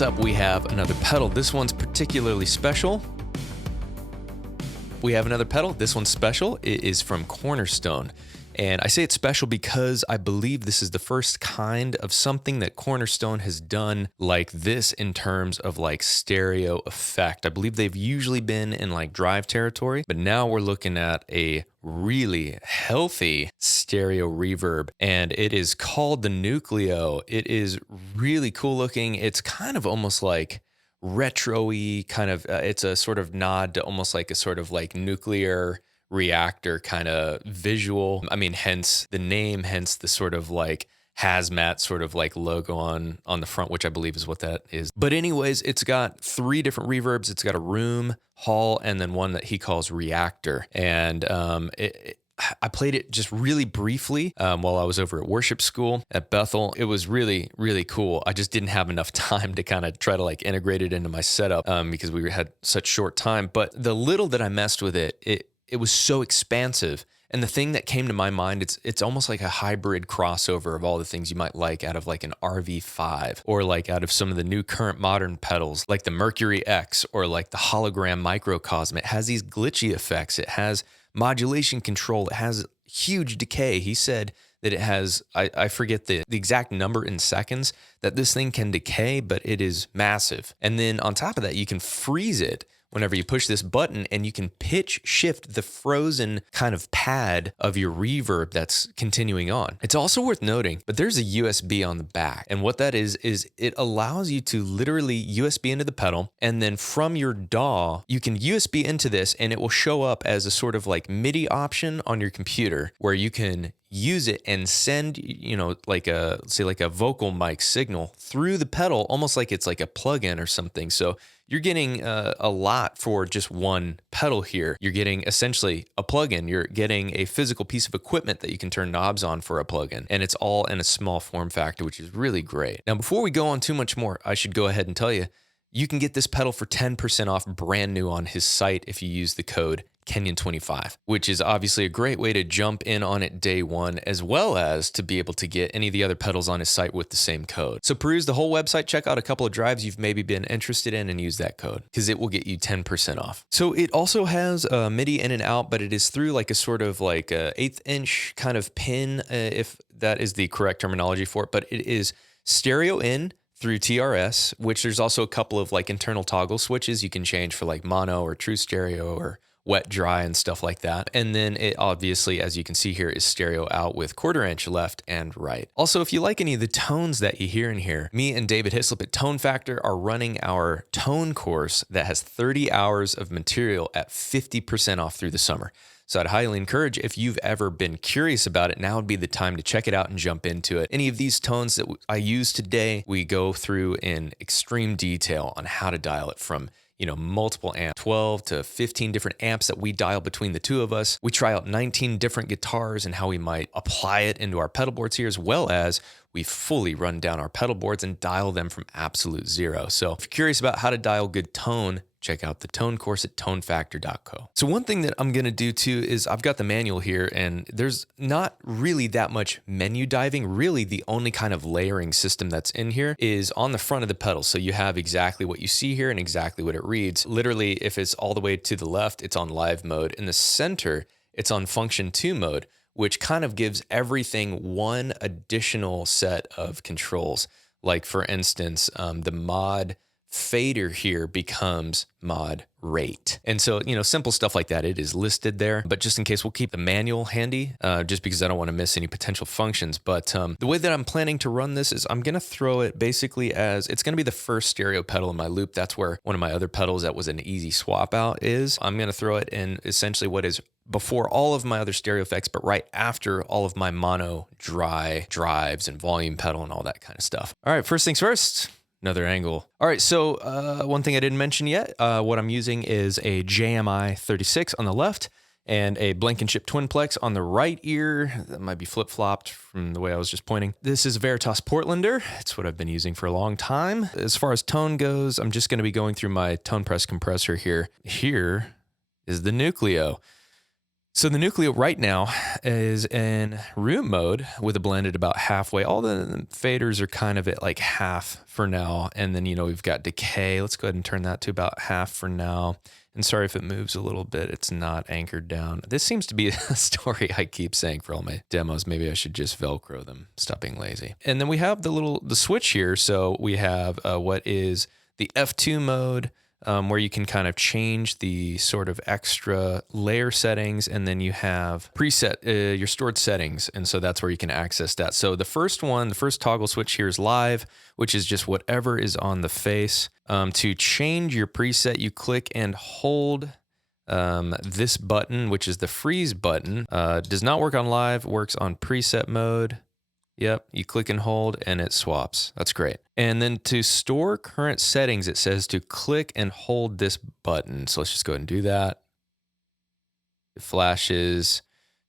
Next up, we have another pedal. This one's particularly special. We have another pedal. This one's special. It is from Cornerstone. And I say it's special because I believe this is the first kind of something that Cornerstone has done like this in terms of like stereo effect. I believe they've usually been in like drive territory, but now we're looking at a really healthy stereo reverb, and it is called the Nucleo. It is really cool looking. It's kind of almost like retro-y kind of, it's a sort of nod to almost like a sort of like nuclear reactor kind of visual. I mean, hence the name, hence the sort of like hazmat sort of like logo on the front, which I believe is what that is. But anyways, it's got 3 different reverbs. It's got a room, hall, and then one that he calls reactor. And I played it just really briefly while I was over at worship school at Bethel. It was really, really cool. I just didn't have enough time to kind of try to like integrate it into my setup because we had such short time. But the little that I messed with it was so expansive. And the thing that came to my mind, it's almost like a hybrid crossover of all the things you might like out of like an RV5 or like out of some of the new current modern pedals like the Mercury X or like the hologram microcosm. It has these glitchy effects. It has modulation control. It has huge decay. He said that it has, I forget the exact number in seconds that this thing can decay, but it is massive. And then on top of that, you can freeze it whenever you push this button, and you can pitch shift the frozen kind of pad of your reverb that's continuing on. It's also worth noting, but there's a USB on the back. And what that is it allows you to literally USB into the pedal, and then from your DAW, you can USB into this, and it will show up as a sort of like MIDI option on your computer where you can use it and send, like a vocal mic signal through the pedal, almost like it's like a plugin or something. So you're getting a lot for just one pedal here. You're getting essentially a plugin. You're getting a physical piece of equipment that you can turn knobs on for a plugin. And it's all in a small form factor, which is really great. Now, before we go on too much more, I should go ahead and tell you, you can get this pedal for 10% off brand new on his site if you use the code Kenyon25, which is obviously a great way to jump in on it day one, as well as to be able to get any of the other pedals on his site with the same code. So peruse the whole website, check out a couple of drives you've maybe been interested in, and use that code because it will get you 10% off. So it also has a MIDI in and out, but it is through like a sort of like a 1/8 inch kind of pin, if that is the correct terminology for it, but it is stereo in through TRS, which there's also a couple of like internal toggle switches you can change for like mono or true stereo or wet, dry, and stuff like that. And then it obviously, as you can see here, is stereo out with 1/4 inch left and right. Also, if you like any of the tones that you hear in here, me and David Hislop at Tone Factor are running our tone course that has 30 hours of material at 50% off through the summer. So I'd highly encourage, if you've ever been curious about it, now would be the time to check it out and jump into it. Any of these tones that I use today, we go through in extreme detail on how to dial it from multiple amps, 12 to 15 different amps that we dial between the two of us. We try out 19 different guitars and how we might apply it into our pedal boards here, as well as we fully run down our pedal boards and dial them from absolute zero. So if you're curious about how to dial good tone, check out the tone course at tonefactor.co. So one thing that I'm going to do too is I've got the manual here, and there's not really that much menu diving. Really, the only kind of layering system that's in here is on the front of the pedal. So you have exactly what you see here and exactly what it reads. Literally, if it's all the way to the left, it's on live mode. In the center, it's on function 2 mode, which kind of gives everything one additional set of controls. Like for instance, the mod fader here becomes mod rate. And so, simple stuff like that, it is listed there. But just in case, we'll keep the manual handy just because I don't want to miss any potential functions. But the way that I'm planning to run this is I'm going to throw it basically as, it's going to be the first stereo pedal in my loop. That's where one of my other pedals that was an easy swap out is. I'm going to throw it in essentially what is before all of my other stereo effects, but right after all of my mono, dry, drives, and volume pedal and all that kind of stuff. All right, first things first. Another angle. All right, so one thing I didn't mention yet, what I'm using is a JMI 36 on the left and a Blankenship Twinplex on the right ear. That might be flip-flopped from the way I was just pointing. This is a Veritas Portlander. It's what I've been using for a long time. As far as tone goes, I'm just going to be going through my tone press compressor here. Here is the Nucleo. So the Nucleo right now is in room mode with a blend at about halfway. All the faders are kind of at like half for now. And then, we've got decay. Let's go ahead and turn that to about half for now. And sorry if it moves a little bit. It's not anchored down. This seems to be a story I keep saying for all my demos. Maybe I should just Velcro them. Stop being lazy. And then we have the switch here. So we have what is the F2 mode, where you can kind of change the sort of extra layer settings, and then you have preset your stored settings, and so that's where you can access that. So the first toggle switch here is live, which is just whatever is on the face. To change your preset, you click and hold this button, which is the freeze button. Does not work on live, works on preset mode. Yep, you click and hold and it swaps. That's great. And then to store current settings, it says to click and hold this button. So let's just go ahead and do that. It flashes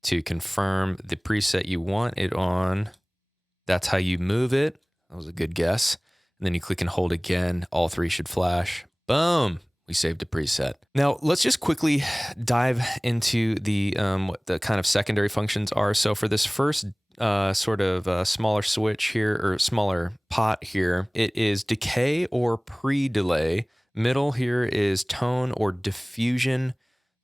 to confirm the preset you want it on. That's how you move it. That was a good guess. And then you click and hold again. All three should flash. Boom. We saved a preset. Now let's just quickly dive into the what the kind of secondary functions are. So for this first sort of smaller switch here, or smaller pot here, it is decay or pre-delay. Middle here is tone or diffusion.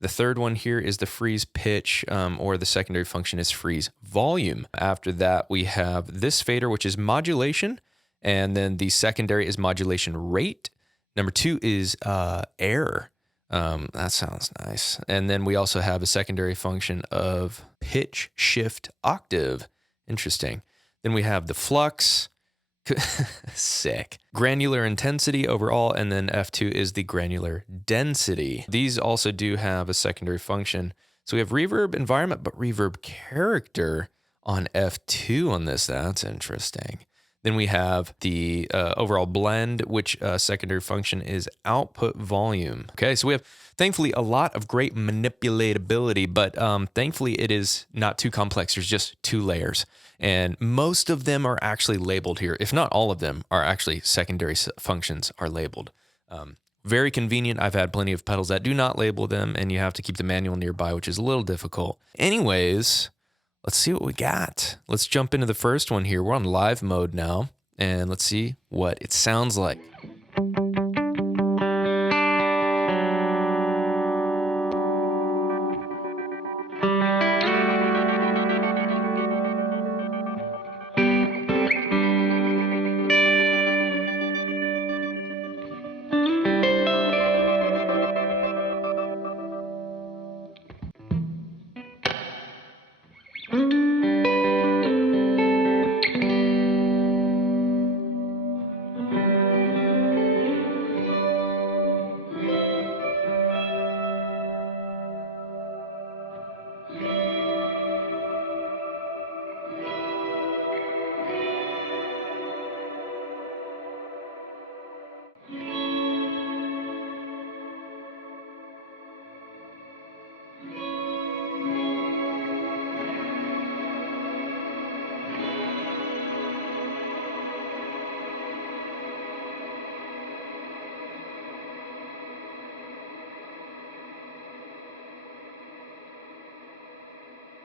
The third one here is the freeze pitch, or the secondary function is freeze volume. After that, we have this fader, which is modulation, and then the secondary is modulation rate. Number 2 is air. That sounds nice. And then we also have a secondary function of pitch shift octave. Interesting. Then we have the flux, sick. Granular intensity overall, and then F2 is the granular density. These also do have a secondary function. So we have reverb environment, but reverb character on F2 on this. That's interesting. Then we have the overall blend, which secondary function is output volume. Okay, so we have, thankfully, a lot of great manipulatability, but thankfully it is not too complex. There's just 2 layers. And most of them are actually labeled here. If not all of them are actually secondary functions are labeled. Very convenient. I've had plenty of pedals that do not label them, and you have to keep the manual nearby, which is a little difficult. Anyways, let's see what we got. Let's jump into the first one here. We're on live mode now, and let's see what it sounds like.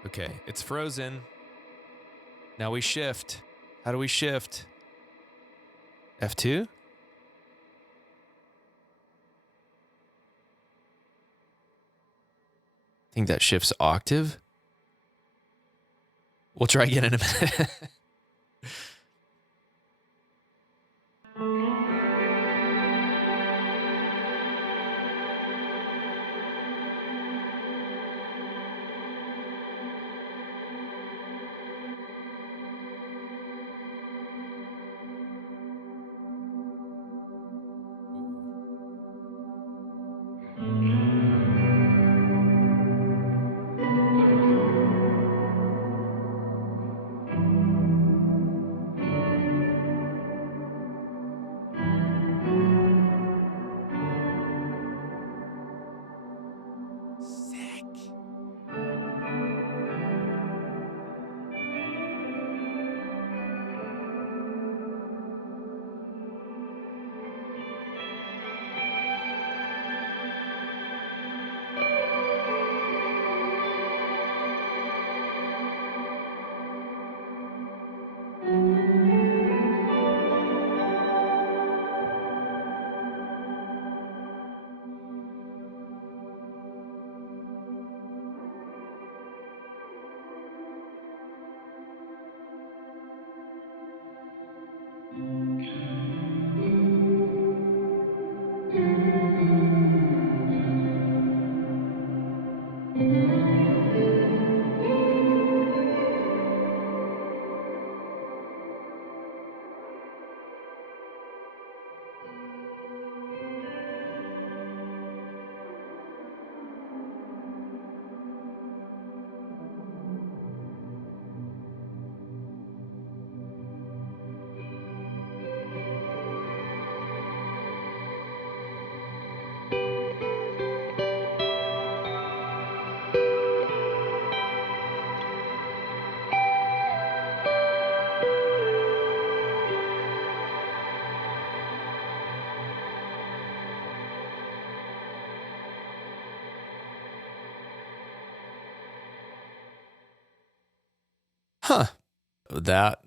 Okay, it's frozen. Now we shift. How do we shift? F2? I think that shifts octave. We'll try again in a minute.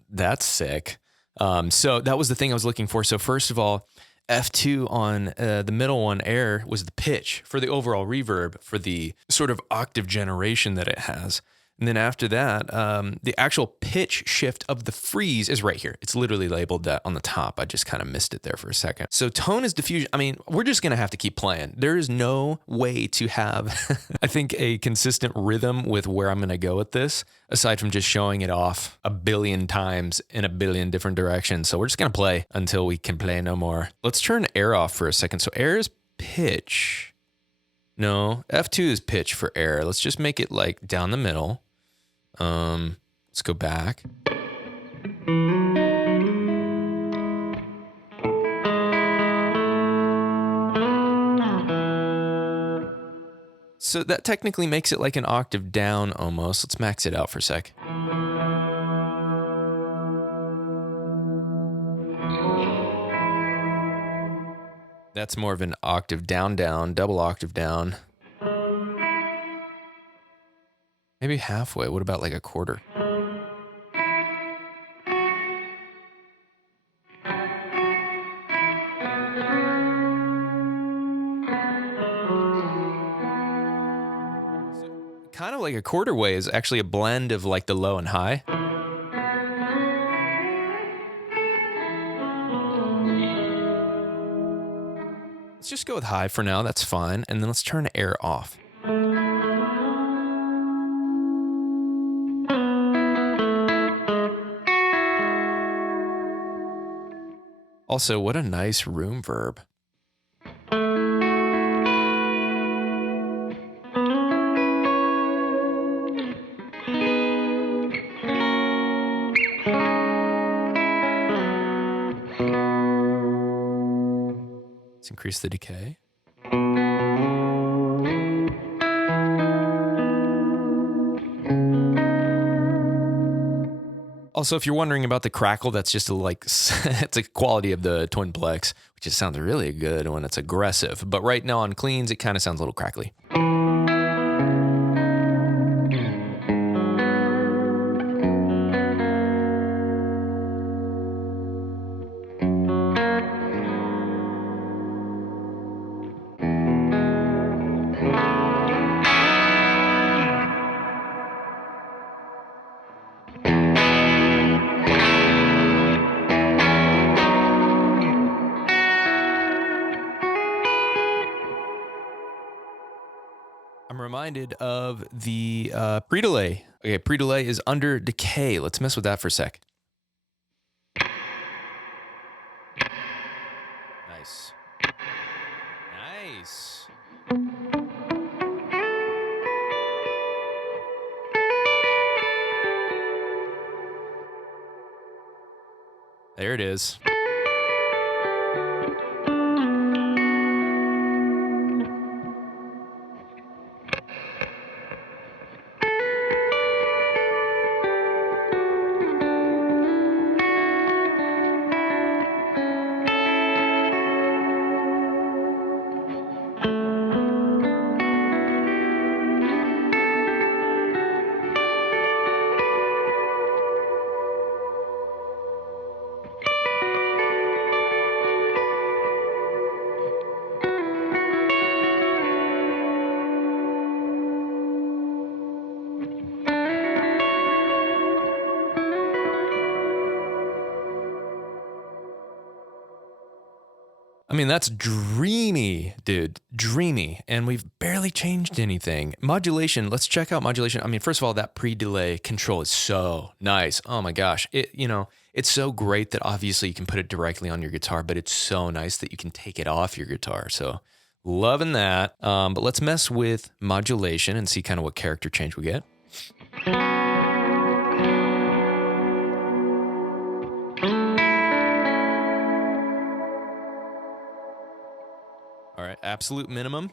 That's sick. So that was the thing I was looking for. So first of all, F2 on the middle one, air, was the pitch for the overall reverb for the sort of octave generation that it has. And then after that, the actual pitch shift of the freeze is right here. It's literally labeled that on the top. I just kind of missed it there for a second. So tone is diffusion. I mean, we're just going to have to keep playing. There is no way to have, I think, a consistent rhythm with where I'm going to go with this, aside from just showing it off a billion times in a billion different directions. So we're just going to play until we can play no more. Let's turn air off for a second. So air is pitch. No, F2 is pitch for air. Let's just make it like down the middle. Let's go back. So that technically makes it like an octave down almost. Let's max it out for a sec. That's more of an octave down, down, double octave down. Maybe halfway. What about like a quarter? Kind of like a quarter way is actually a blend of like the low and high. Let's just go with high for now. That's fine. And then let's turn air off. Also, what a nice room verb. Let's increase the decay. Also, if you're wondering about the crackle, that's just it's a quality of the twin plex, which just sounds really good when it's aggressive. But right now on cleans, it kind of sounds a little crackly. I'm reminded of the pre-delay. Okay, pre-delay is under decay. Let's mess with that for a sec. Nice. Nice. There it is. I mean, that's dreamy, dude. Dreamy. And we've barely changed anything. Modulation, let's check out modulation. I mean, first of all, that pre-delay control is so nice. Oh my gosh. It's so great that obviously you can put it directly on your guitar, but it's so nice that you can take it off your guitar. So loving that. But let's mess with modulation and see kind of what character change we get. All right, absolute minimum.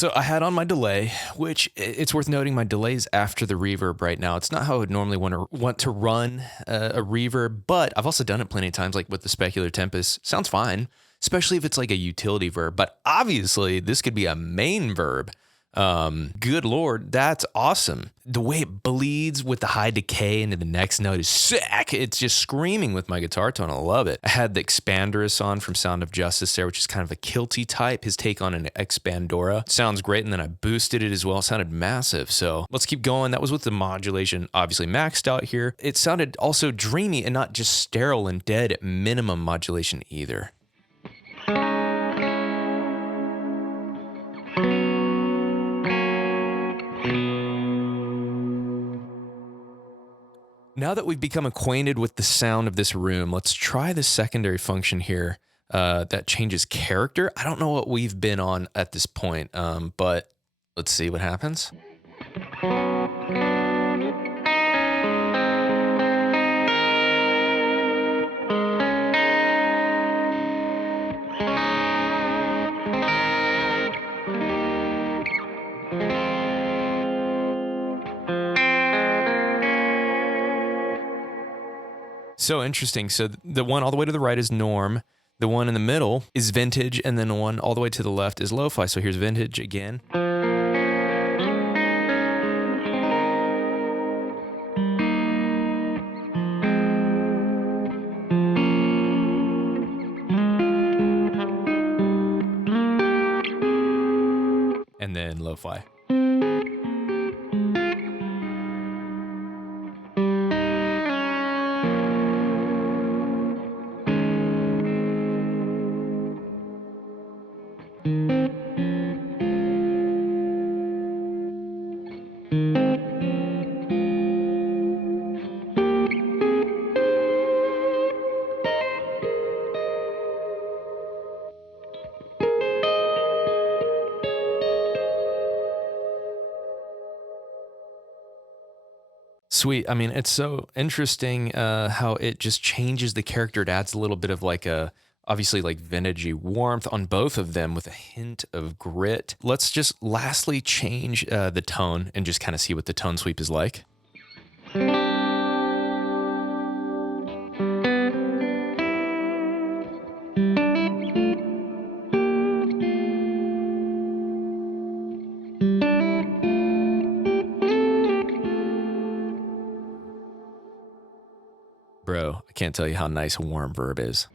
So I had on my delay, which it's worth noting my delay is after the reverb right now. It's not how I would normally want to run a reverb, but I've also done it plenty of times, like with the Specular Tempest. Sounds fine, especially if it's like a utility verb. But obviously, this could be a main verb. Good Lord, that's awesome. The way it bleeds with the high decay into the next note is sick. It's just screaming with my guitar tone. I love it. I had the Expanderus on from Sound of Justice there, which is kind of a kilty type. His take on an Expandora sounds great. And then I boosted it as well. It sounded massive. So let's keep going. That was with the modulation obviously maxed out here. It sounded also dreamy and not just sterile and dead at minimum modulation either. Now that we've become acquainted with the sound of this room, let's try the secondary function here that changes character. I don't know what we've been on at this point, but let's see what happens. So interesting. So the one all the way to the right is norm. The one in the middle is vintage. And then the one all the way to the left is lo-fi. So here's vintage again. And then lo-fi. Sweet. I mean, it's so interesting how it just changes the character. It adds a little bit of like a, obviously like vintagey warmth on both of them with a hint of grit. Let's just lastly change the tone and just kind of see what the tone sweep is like. Bro, I can't tell you how nice a warm verb is.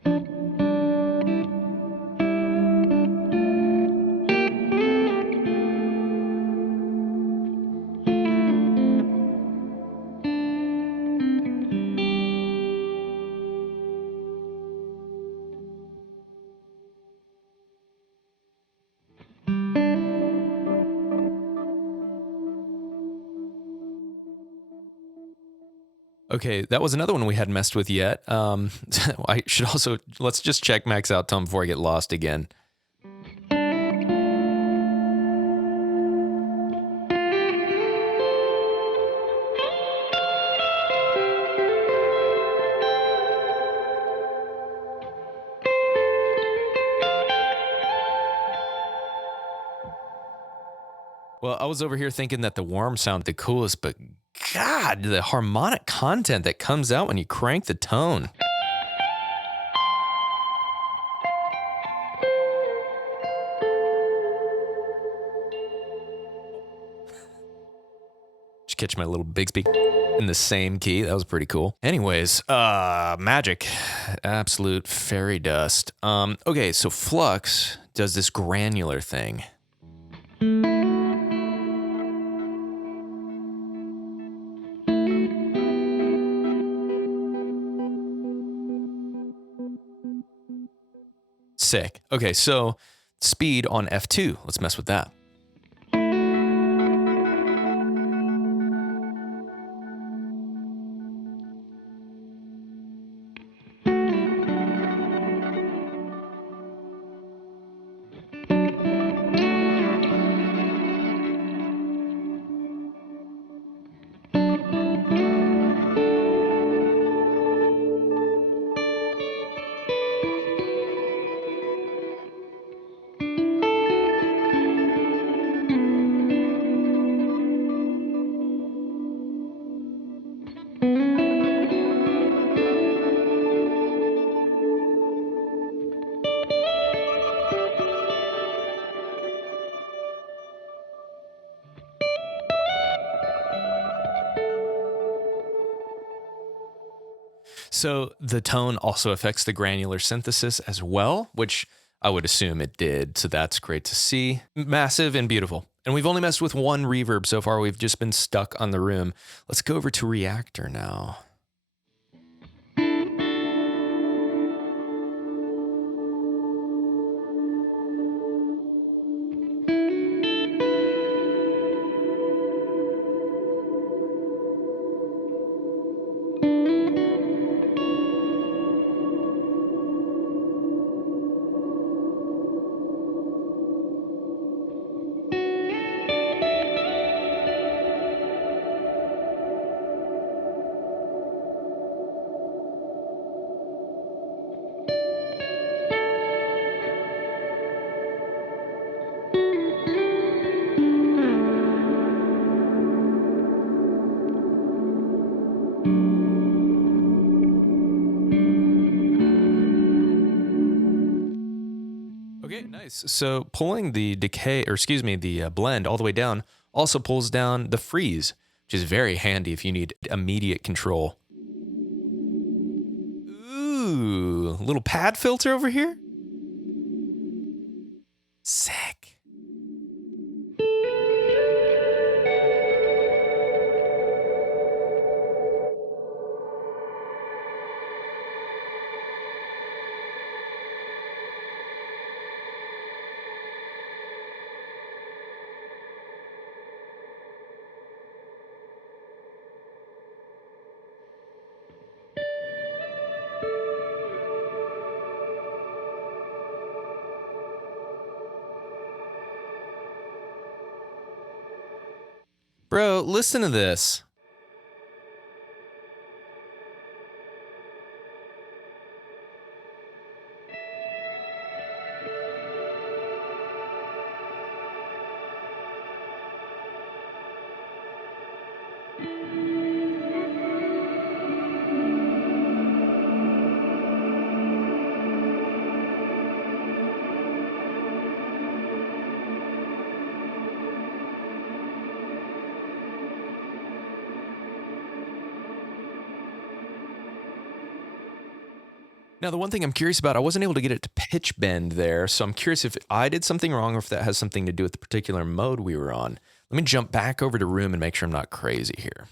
Okay, that was another one we hadn't messed with yet. I should also, let's just check max out tone before I get lost again. Well, I was over here thinking that the warm sounded the coolest, but God, the harmonic content that comes out when you crank the tone. Just catch my little Bigsby in the same key. That was pretty cool. Anyways, magic. Absolute fairy dust. Okay, so Flux does this granular thing. Sick. Okay, so speed on F2. Let's mess with that. So the tone also affects the granular synthesis as well, which I would assume it did. So that's great to see. Massive and beautiful. And we've only messed with one reverb so far. We've just been stuck on the room. Let's go over to REACTOR now. Okay, nice. So pulling the the blend all the way down also pulls down the freeze, which is very handy if you need immediate control. Ooh, little pad filter over here. Sick. Bro, listen to this. Now, the one thing I'm curious about, I wasn't able to get it to pitch bend there, so I'm curious if I did something wrong or if that has something to do with the particular mode we were on. Let me jump back over to room and make sure I'm not crazy here.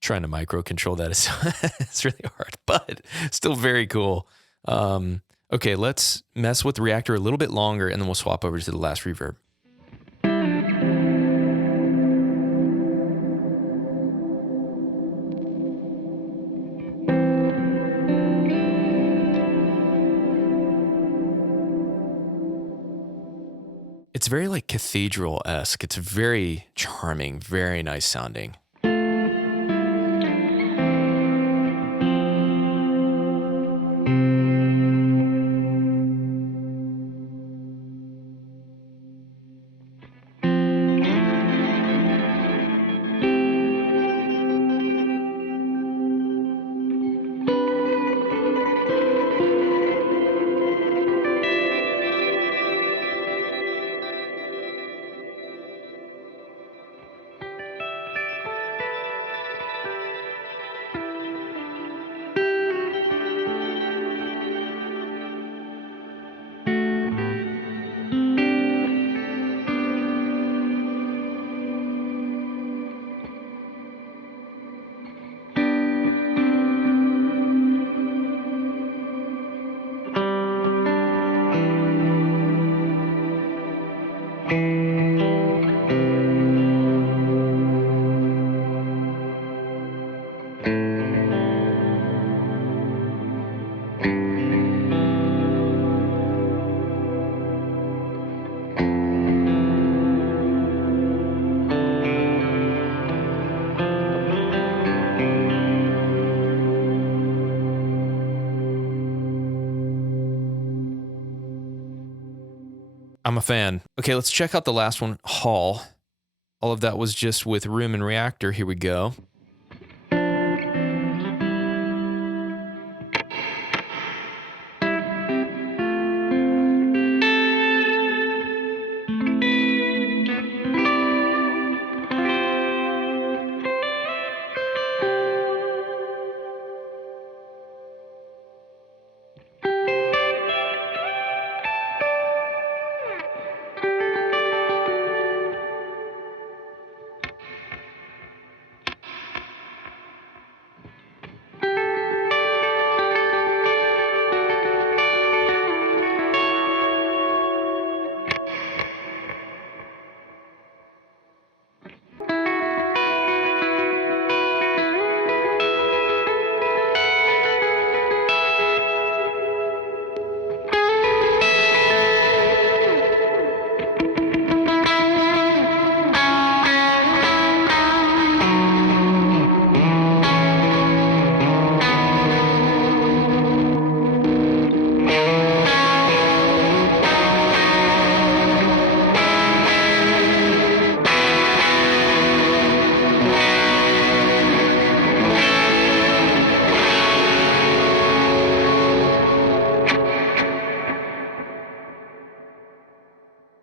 Trying to micro control that is it's really hard, but still very cool. Okay, let's mess with the REACTOR a little bit longer and then we'll swap over to the last reverb. It's very like cathedral-esque. It's very charming, very nice sounding. I'm a fan. Okay, let's check out the last one, Hall. All of that was just with Room and Reactor. Here we go.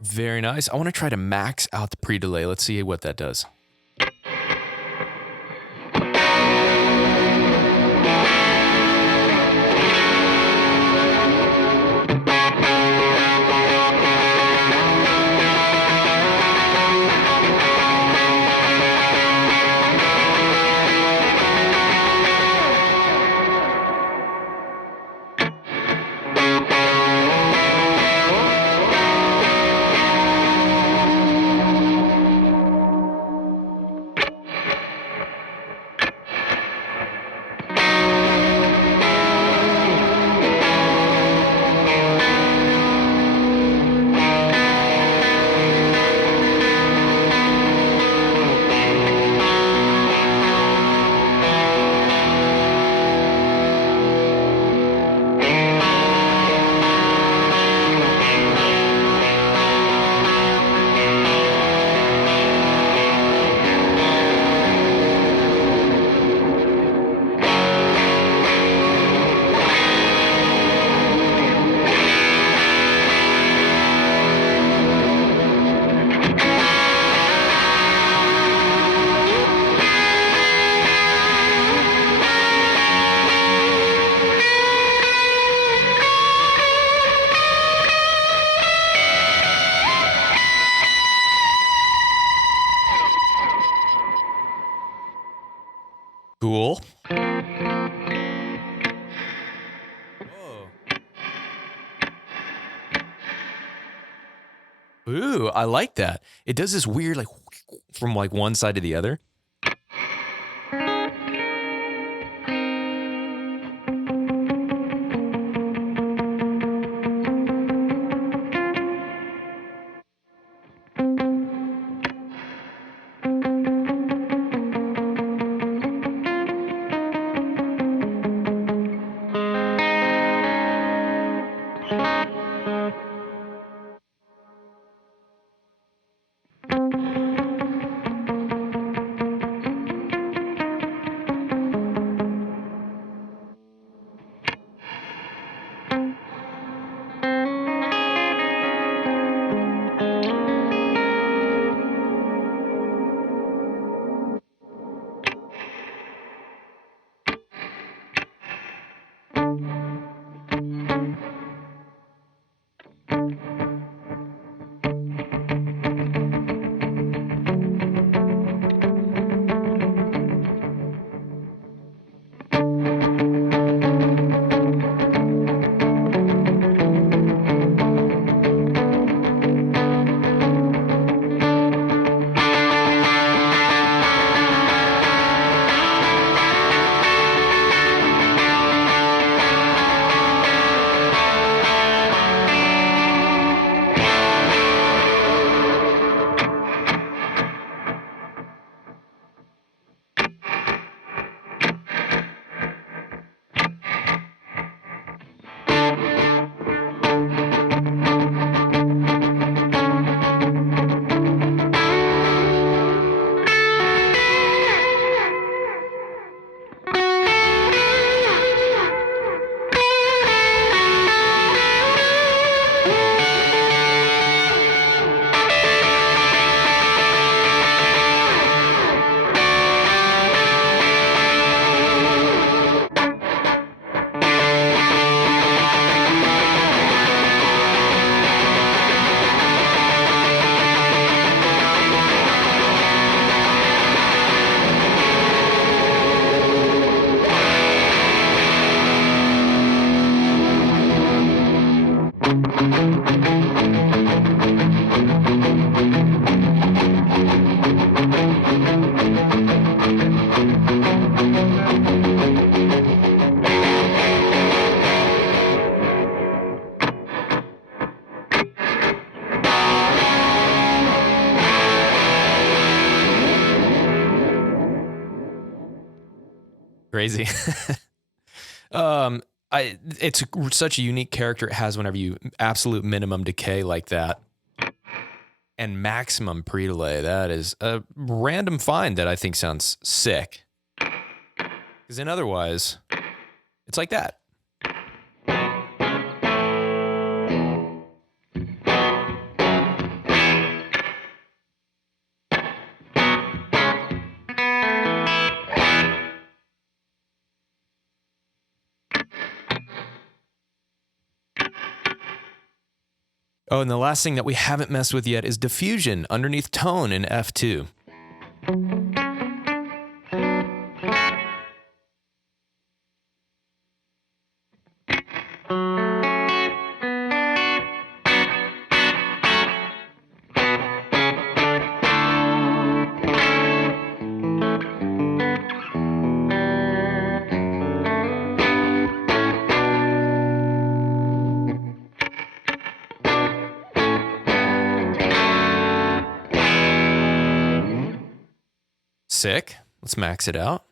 Very nice. I want to try to max out the pre-delay. Let's see what that does. Cool. Whoa. Ooh, I like that. It does this weird, like, from like one side to the other. crazy. It's such a unique character it has whenever you absolute minimum decay like that and maximum pre-delay. That is a random find that I think sounds sick. Because then otherwise, it's like that. Oh, and the last thing that we haven't messed with yet is diffusion underneath tone in F2. Sick. Let's max it out.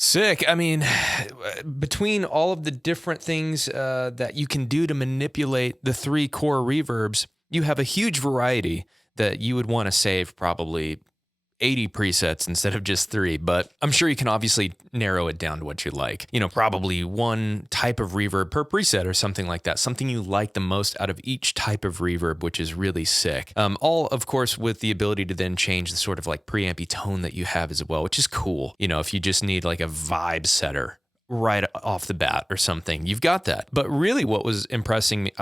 Sick. I mean, between all of the different things that you can do to manipulate the three core reverbs, you have a huge variety that you would want to save probably 80 presets instead of just 3, but I'm sure you can obviously narrow it down to what you like. You know, probably one type of reverb per preset or something like that. Something you like the most out of each type of reverb, which is really sick. All, of course, with the ability to then change the sort of like preampy tone that you have as well, which is cool. You know, if you just need like a vibe setter right off the bat or something, you've got that. But really what was impressing me,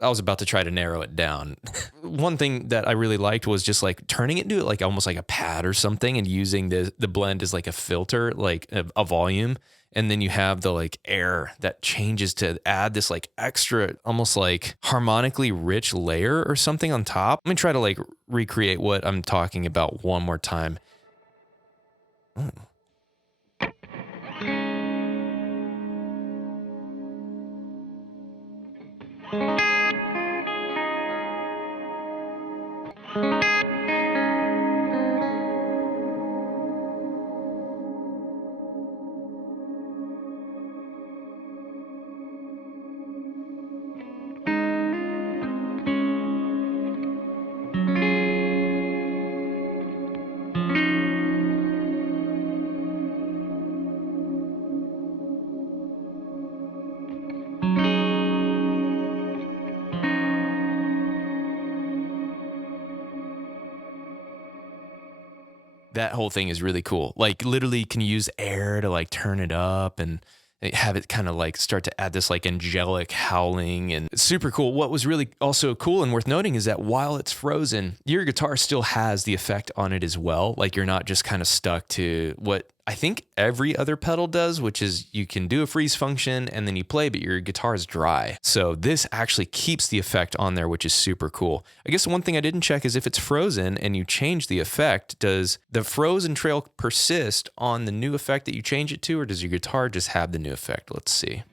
I was about to try to narrow it down. One thing that I really liked was just like turning it into like almost like a pad or something and using the blend as like a filter, like a volume. And then you have the like air that changes to add this like extra, almost like harmonically rich layer or something on top. Let me try to like recreate what I'm talking about one more time. Oh. That whole thing is really cool. Like literally you can use air to like turn it up and have it kind of like start to add this like angelic howling, and it's super cool. What was really also cool and worth noting is that while it's frozen, your guitar still has the effect on it as well. Like you're not just kind of stuck to what I think every other pedal does, which is you can do a freeze function and then you play, but your guitar is dry. So this actually keeps the effect on there, which is super cool. I guess the one thing I didn't check is if it's frozen and you change the effect, does the frozen trail persist on the new effect that you change it to, or does your guitar just have the new effect? Let's see.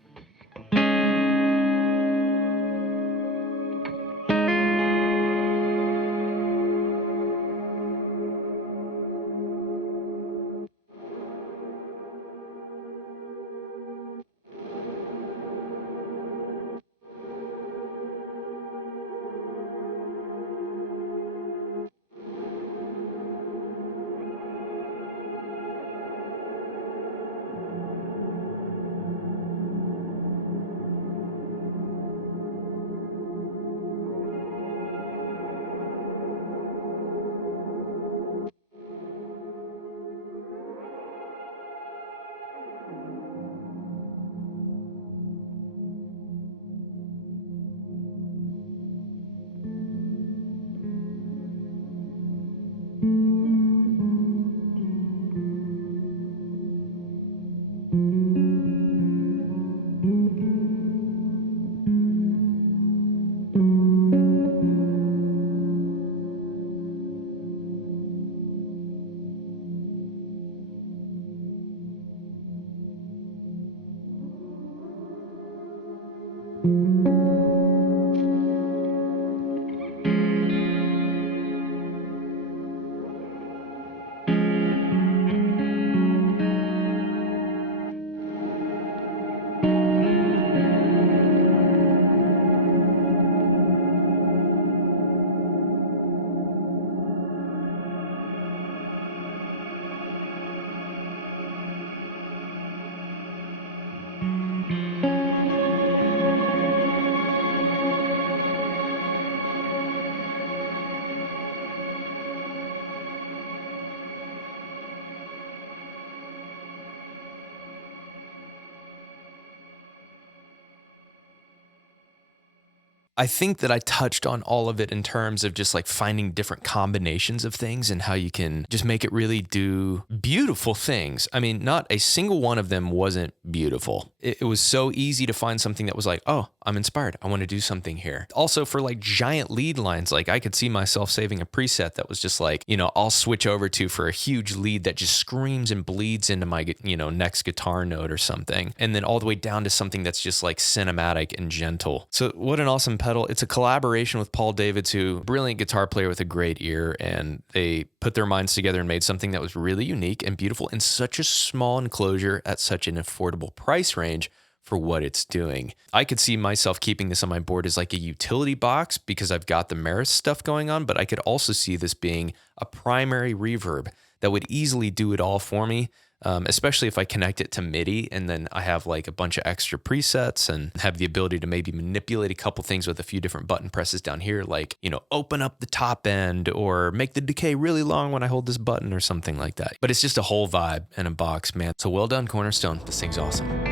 I think that I touched on all of it in terms of just like finding different combinations of things and how you can just make it really do beautiful things. I mean, not a single one of them wasn't beautiful. It was so easy to find something that was like, oh, I'm inspired. I want to do something here. Also for like giant lead lines, like I could see myself saving a preset that was just like, I'll switch over to for a huge lead that just screams and bleeds into my, next guitar note or something. And then all the way down to something that's just like cinematic and gentle. So what an awesome pedal. It's a collaboration with Paul Davids, who brilliant guitar player with a great ear, and they put their minds together and made something that was really unique and beautiful in such a small enclosure at such an affordable price range for what it's doing. I could see myself keeping this on my board as like a utility box because I've got the Maris stuff going on, but I could also see this being a primary reverb that would easily do it all for me. Especially if I connect it to MIDI and then I have like a bunch of extra presets and have the ability to maybe manipulate a couple things with a few different button presses down here, like, open up the top end or make the decay really long when I hold this button or something like that. But it's just a whole vibe and a box, man. So well done, Cornerstone. This thing's awesome.